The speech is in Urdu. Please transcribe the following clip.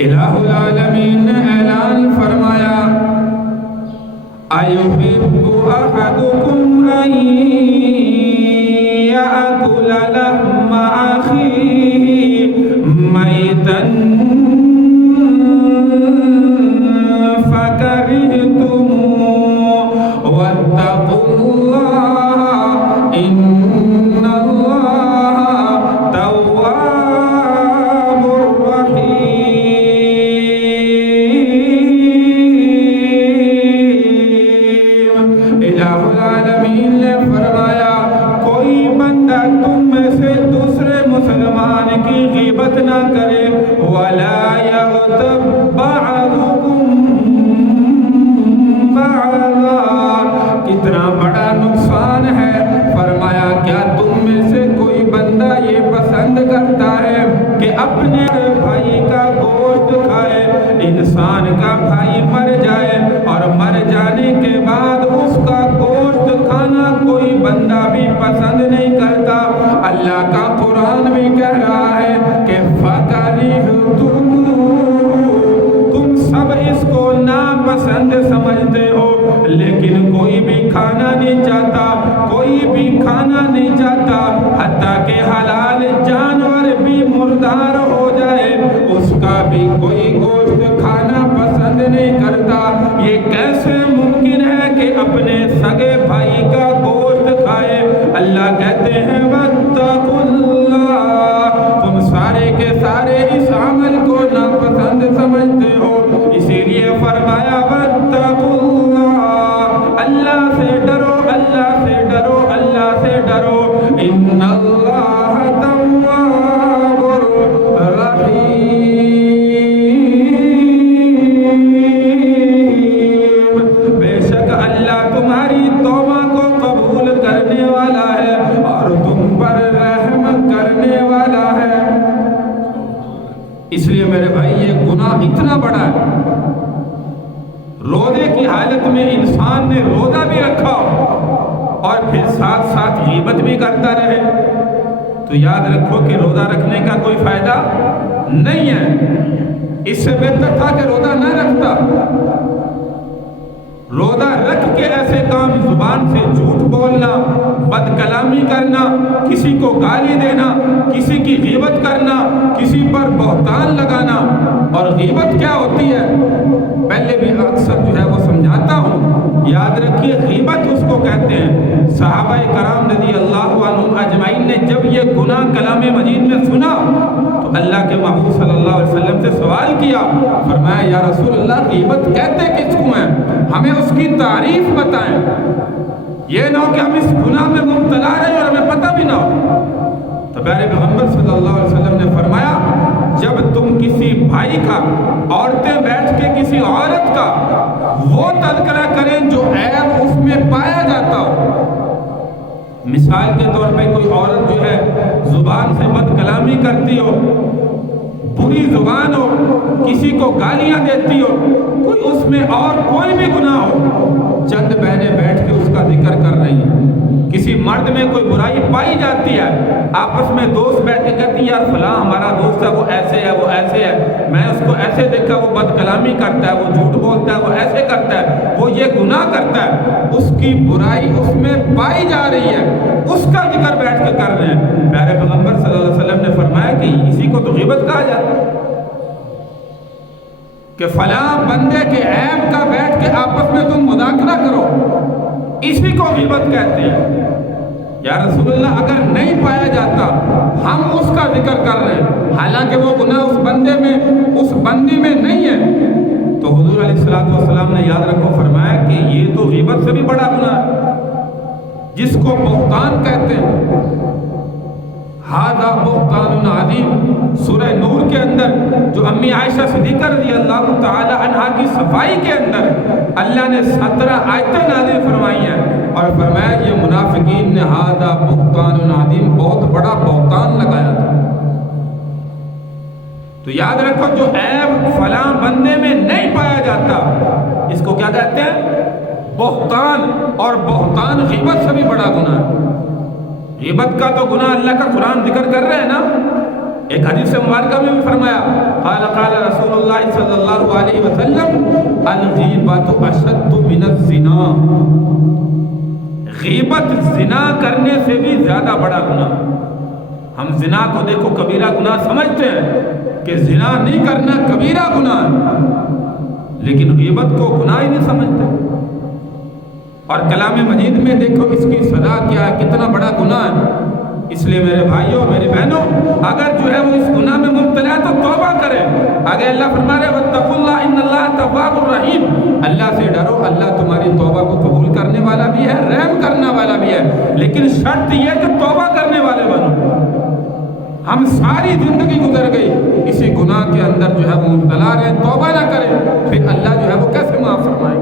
الہ العالمین نے اعلان فرمایا ایحب احدکم ان یأکل لحم اخیہ میتا فکرہتموہ واتقوا اللہ ان اللہ تواب الرحیم۔ الہ العالمین نے فرمایا کوئی بندہ تم میں سے دوسرے مسلمان کی غیبت نہ کرے، وَلَا يَغْتَبْ بَعْضُكُمْ بَعْضًا۔ کتنا بڑا نقصان ہے۔ فرمایا کیا تم میں سے کوئی بندہ یہ پسند کرتا ہے کہ اپنے بھائی کا گوشت کھائے؟ انسان کا بھائی مر جائے اور مر جانے کے بعد اس کا گوشت کھانا کوئی بندہ بھی پسند نہیں کرتا۔ اللہ کا قرآن بھی کہہ رہا ہے کہ تم سب اس کو ناپسند سمجھتے ہو، لیکن کوئی بھی کھانا نہیں چاہتا، کوئی بھی کھانا نہیں چاہتا، حتیٰ کہ حلال جانور بھی مردار ہو جائے اس کا بھی کوئی گوشت کھانا پسند نہیں کرتا۔ یہ کیسے ممکن ہے کہ اپنے سگے بھائی کا گوشت کھائے؟ اللہ کہتے ہیں واتقوا اللہ، تم سارے کے سارے اس عمل کو ناپسند سمجھتے ہو، اسی لیے فرمایا واتقوا اللہ، اللہ سے ڈرو، اللہ سے ڈرو، اللہ سے ڈرو، ان اللہ تواب رحیم۔ بے شک اللہ تمہاری توبہ کو قبول کرنے والا ہے اور تم پر رحم کرنے والا ہے۔ اس لیے میرے بھائی یہ گناہ اتنا بڑا ہے، روزے کی حالت میں انسان نے روزہ بھی رکھا اور پھر ساتھ ساتھ غیبت بھی کرتا رہے تو یاد رکھو کہ روزہ رکھنے کا کوئی فائدہ نہیں ہے۔ اس سے بہتر تھا کہ روزہ نہ رکھتا۔ روزہ رکھ کے ایسے کام، زبان سے جھوٹ بولنا، بد کلامی کرنا، کسی کو گالی دینا، کسی کی غیبت کرنا، کسی پر بہتان لگانا۔ اور غیبت کیا ہوتی ہے پہلے بھی اکثر جو ہے وہ سمجھاتا ہوں، یاد رکھیے غیبت اس کو کہتے ہیں۔ صحابہ کرام رضی اللہ عنہم اجمعین نے جب یہ گناہ کلام مجید میں سنا تو اللہ کے محبوب صلی اللہ علیہ وسلم سے سوال کیا، فرمایا یا رسول اللہ غیبت کہتے کس کو ہیں؟ ہمیں اس کی تعریف بتائیں، یہ نہ ہو کہ ہم اس گناہ میں مبتلا رہے اور ہمیں پتہ بھی نہ ہو۔ تو پیارے پیغمبر صلی اللہ علیہ وسلم نے فرمایا جب تم کسی بھائی کا، عورتیں بیٹھ کے کسی عورت کا وہ تذکرہ کریں جو عیب اس میں پایا جاتا ہو، مثال کے طور پہ کوئی عورت جو ہے زبان سے بد کلامی کرتی ہو، بری زبان ہو، کسی کو گالیاں دیتی ہو، کوئی اس میں اور کوئی بھی گناہ ہو، چند بہنیں بیٹھ کے اس کا ذکر کر رہی ہیں۔ کسی مرد میں کوئی برائی پائی جاتی ہے، آپس میں دوست بیٹھ کے کہتی ہیں یار فلاں ہمارا دوست ہے، وہ ایسے ہے، وہ ایسے ہے، میں اس کو ایسے دیکھا، وہ بد کلامی کرتا ہے، وہ جھوٹ بولتا ہے، وہ ایسے کرتا ہے، وہ یہ گناہ کرتا ہے، اس کی برائی اس میں پائی جا رہی ہے، اس کا ذکر بیٹھ کے کر رہے ہیں۔ پیارے پیغمبر صلی اللہ علیہ وسلم نے فرمایا کہ اسی کو تو غیبت کہا جاتا ہے، کہ فلاں بندے کے عیب کا بیٹھ کے آپس میں تم مذاکرہ کرو، اسی کو غیبت کہتے ہیں۔ یا رسول اللہ اگر نہیں پایا جاتا، ہم اس کا ذکر کر رہے ہیں، حالانکہ وہ گناہ اس بندے میں، اس بندی میں نہیں ہے، تو حضور علیہ السلام نے یاد رکھو فرمایا کہ یہ تو غیبت سے بھی بڑا گناہ ہے، جس کو بہتان کہتے ہیں۔ ھذا بہتان عظیم، سورہ نور کے اندر جو امی عائشہ صدیقہ رضی اللہ تعالی عنہا کی صفائی کے اندر اللہ نے 17 آیتیں نازل فرمائی ہیں اور فرمایا یہ منافقین نے ھذا بہتان عظیم، بہت بڑا بہتان لگایا تھا۔ تو یاد رکھو جو عیب فلاں بندے میں نہیں پایا جاتا اس کو کیا کہتے ہیں؟ بہتان۔ اور بہتان غیبت سے بھی بڑا گناہ ہے۔ غیبت کا تو گناہ اللہ کا قرآن ذکر کر رہے ہیں نا، ایک حدیث مبارکہ میں بھی فرمایا قال قال رسول اللہ صلی اللہ علیہ وسلم الغیبۃ اشد من الزنا، غیبت زنا کرنے سے بھی زیادہ بڑا گناہ۔ ہم زنا کو دیکھو کبیرہ گناہ سمجھتے ہیں کہ زنا نہیں کرنا کبیرہ گناہ ہے، لیکن غیبت کو گناہ ہی نہیں سمجھتے۔ اور کلام مجید میں دیکھو اس کی سزا کیا ہے، کتنا بڑا گناہ ہے۔ اس لیے میرے بھائیوں میری بہنوں، اگر جو ہے وہ اس گناہ میں مبتلا ہے تو توبہ کرے۔ آگے اللہ فرما رہے واتقوا اللہ ان اللہ تواب الرحیم، اللہ سے ڈرو، اللہ تمہاری توبہ کو قبول کرنے والا بھی ہے، رحم کرنے والا بھی ہے، لیکن شرط یہ کہ توبہ کرنے والے بنو۔ ہم ساری زندگی گزر گئی اسی گناہ کے اندر جو ہے وہ مبتلا رہے، توبہ نہ کریں، پھر اللہ جو ہے وہ کیسے معاف فرمائے؟